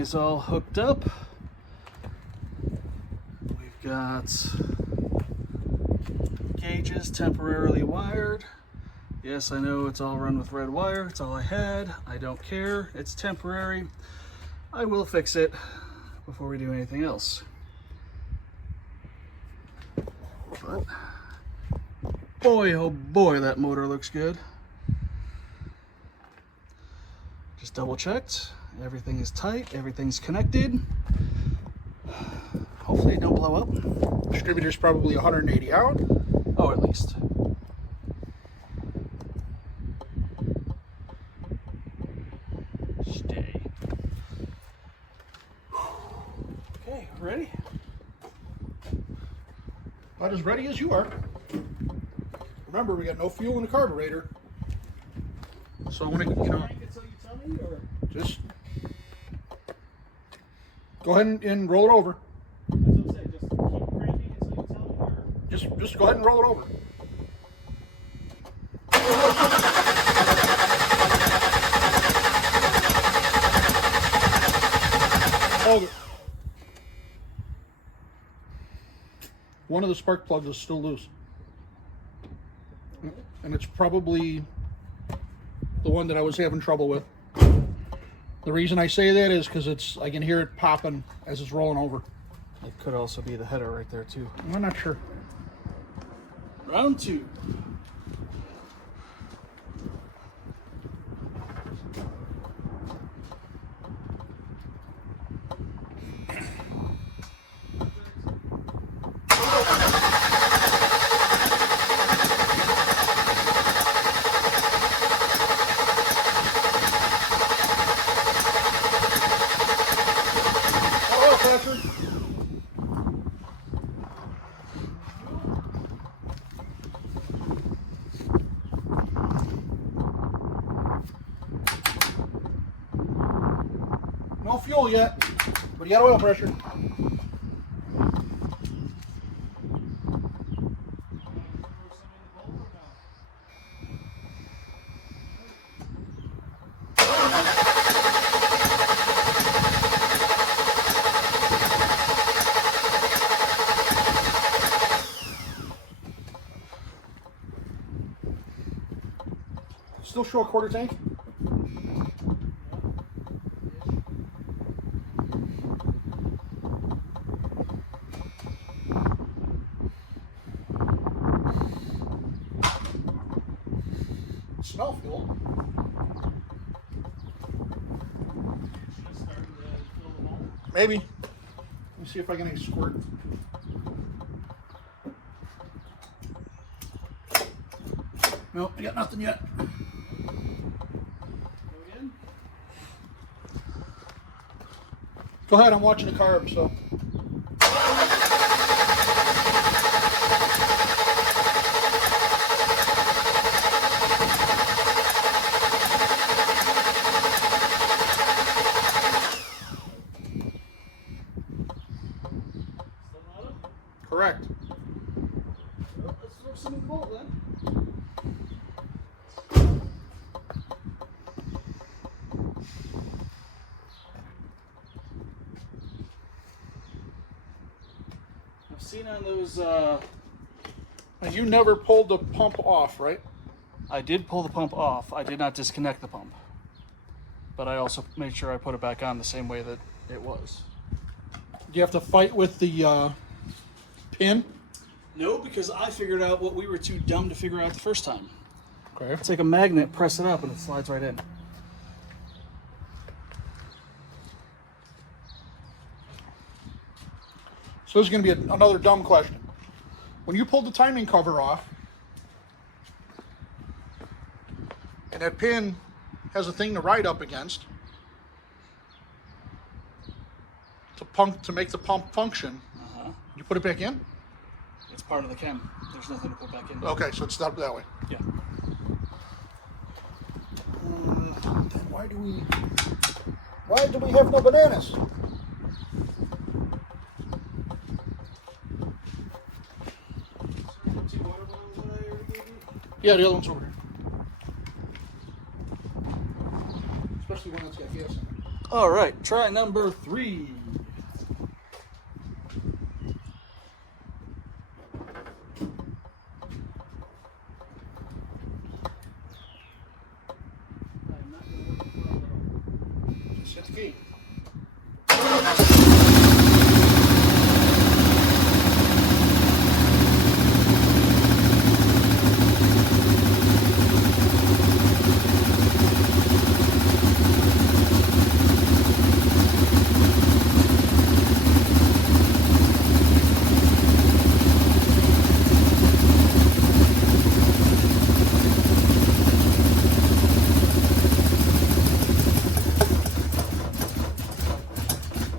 is all hooked up. We've got gauges temporarily wired. Yes, I know it's all run with red wire. It's all I had. I don't care. It's temporary. I will fix it before we do anything else. But boy, oh boy, that motor looks good. Just double checked. Everything is tight. Everything's connected. Hopefully it don't blow up. Distributor's probably 180 out. Oh, at least. Stay. Okay, ready? About as ready as you are. Remember, we got no fuel in the carburetor. So I want to, Until you tell me, or? just go ahead and roll it over. That's what I'm saying, just keep cranking until you tell me, or? Just go ahead and roll it over. Hold it. One of the spark plugs is still loose. And it's probably the one that I was having trouble with. The reason I say that is because I can hear it popping as it's rolling over. It could also be the header right there too. I'm not sure. Round two. No fuel yet, but you got oil pressure. Still show a quarter tank? Smell fuel. Maybe. Let me see if I can squirt. No, I got nothing yet. Go ahead, I'm watching the carb, so. Correct. Well, let's throw some in the bolt then. I've seen on those, And you never pulled the pump off, right? I did pull the pump off. I did not disconnect the pump. But I also made sure I put it back on the same way that it was. Do you have to fight with the pin? No, because I figured out what we were too dumb to figure out the first time. Okay. Take a magnet, press it up, and it slides right in. So this is going to be another dumb question. When you pulled the timing cover off, and that pin has a thing to ride up against to make the pump function, you put it back in? It's part of the chem. There's nothing to put back in. Okay, so it's not that way. Yeah. Then why do we have no bananas? Yeah, the other one's over here. Especially one that's got gas in it. All right, try number 3. Just hit the key.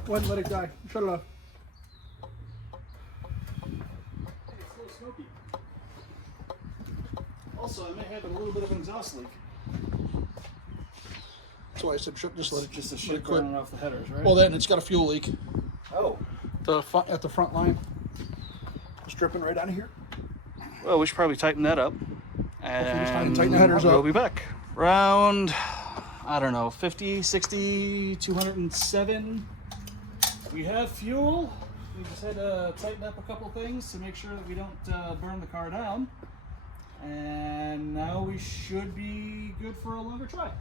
Go ahead and let it die. Shut it off. It's a little smoky. Also, I may have a little bit of an exhaust leak. That's why I said just let it Just a let shit it quit. burning off the headers, right? Well, and it's got a fuel leak. Oh. At the front line. It's dripping right out of here. Well, we should probably tighten that up. And tighten the headers we'll up. be back. Round, I don't know, 50, 60, 207. We have fuel. We just had to tighten up a couple things to make sure that we don't burn the car down. And now we should be good for a longer try.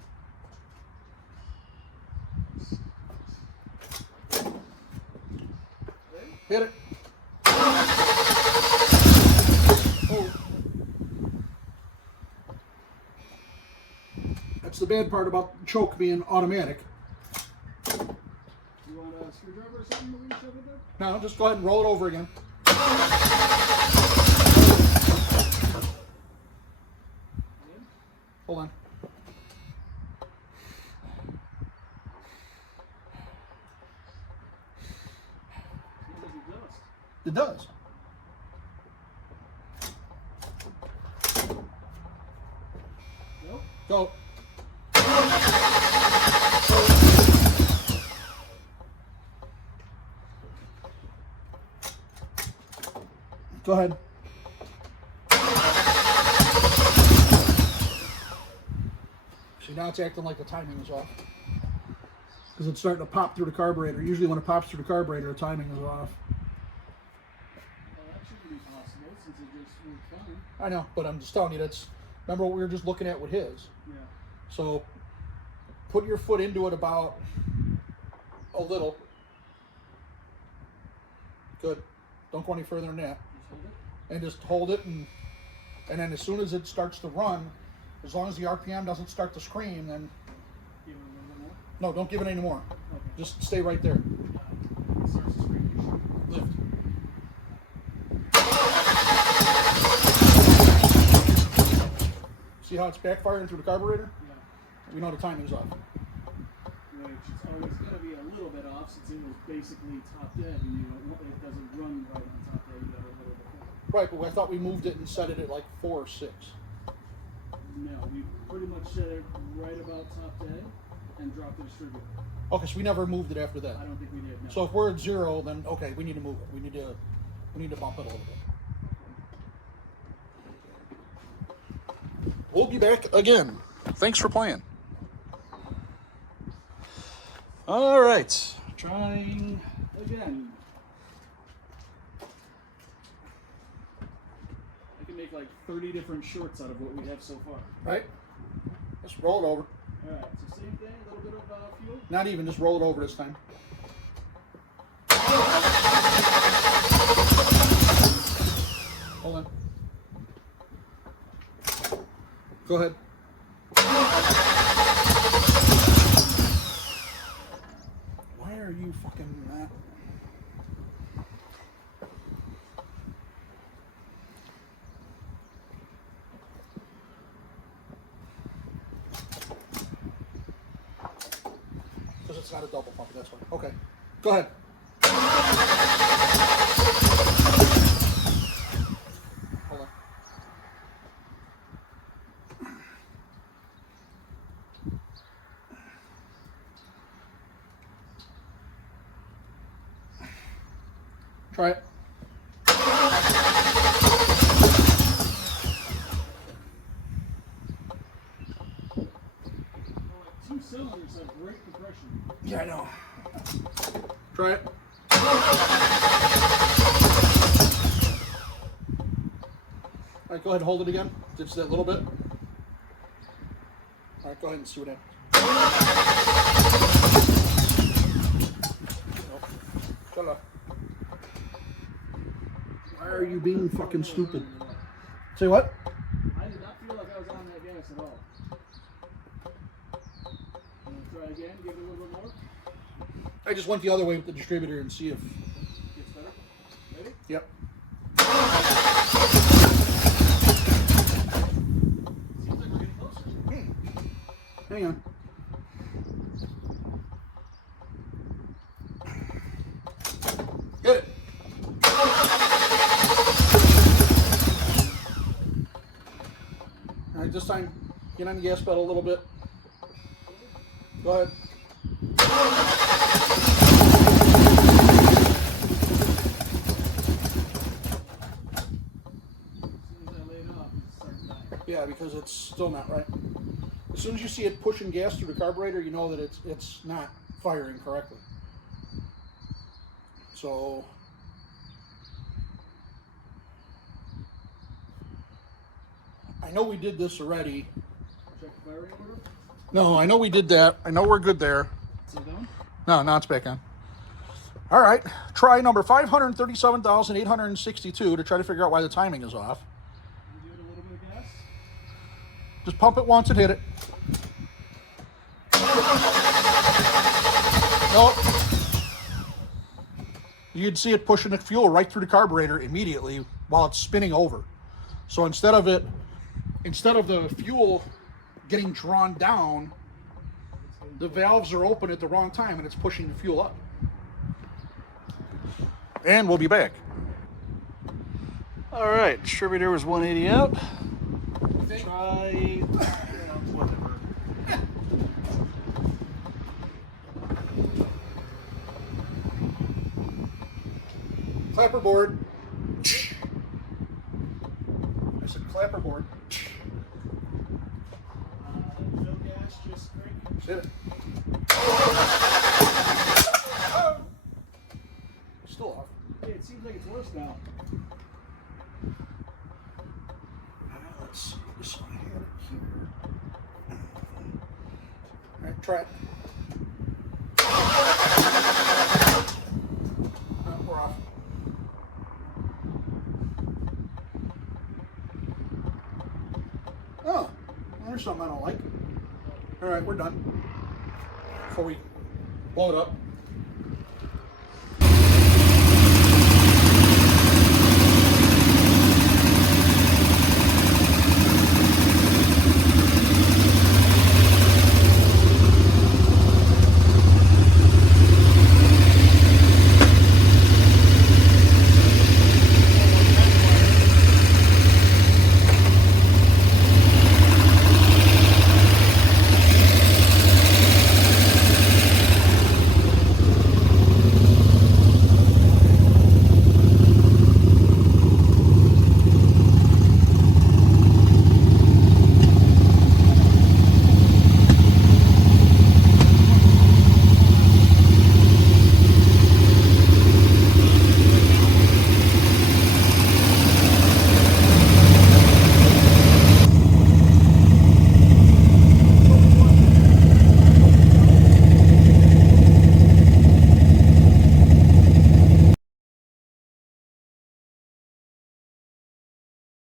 Hit it. Oh. That's the bad part about the choke being automatic. You want a screwdriver or something that we can shove it there? No, just go ahead and roll it over again. Hold on. It does. Nope. Go. Go ahead. See, now it's acting like the timing is off. Because it's starting to pop through the carburetor. Usually when it pops through the carburetor, the timing is off. Well, that shouldn't be possible since it just worked fine. I know, but I'm just telling you, remember what we were just looking at with his. Yeah. So put your foot into it about a little. Good. Don't go any further than that. Just hold it. And just hold it, and then as soon as it starts to run, as long as the RPM doesn't start to scream, then Give it a little bit more. no, don't give it any more. Okay. Just stay right there. It starts to scream. Lift. See how it's backfiring through the carburetor? Yeah. We know the timing's off. Which it's always going to be a little bit off since it was basically top dead and you don't want, it doesn't run right on top dead. You got a little bit more. Right, but I thought we moved it and set it at like 4 or 6. No, we pretty much set it right about top dead and dropped the distributor. Okay, so we never moved it after that. I don't think we did. No. So if we're at 0, then okay, we need to move it. We need to bump it a little bit. We'll be back again. Thanks for playing. All right, trying again. I can make like 30 different shorts out of what we have so far. Right? Just roll it over. All right, so same thing, a little bit of fuel. Not even, just roll it over this time. Hold on. Go ahead. Why are you fucking not? Because it's not a double pump, that's why. Okay. Go ahead. Hold on. Try it. Like 2 cylinders have great compression. Yeah, I know. Try it. All right, go ahead and hold it again. Just that little bit. All right, go ahead and see what happens. Nope. Shut up. Why are you being fucking stupid? Say what? I did not feel like I was on that gas at all. I'm gonna try again, give it a little bit more. I just went the other way with the distributor and see if... Gets better. Ready? Yep. Seems like we're getting closer. Hang on. Get it. All right, this time, get on the gas pedal a little bit. Go ahead. Yeah, because it's still not right. As soon as you see it pushing gas through the carburetor, you know that it's not firing correctly. So I know we did this already. Check the firing order. No, I know we did that. I know we're good there. Is it down? No, now it's back on. All right, try number 537,862 to try to figure out why the timing is off. Give it a little bit of gas. Just pump it once and hit it. Nope. You'd see it pushing the fuel right through the carburetor immediately while it's spinning over. So instead of the fuel getting drawn down, the valves are open at the wrong time and it's pushing the fuel up. And we'll be back. All right, distributor was 180 out. Try whatever. Clapperboard. I said clapperboard. No gas, just crank. Just hit it. Still off. Hey, it seems like it's worse now. Let's see. So I had it here. All right, try it. We're off. Oh, there's something I don't like. All right, we're done. Before we blow it up.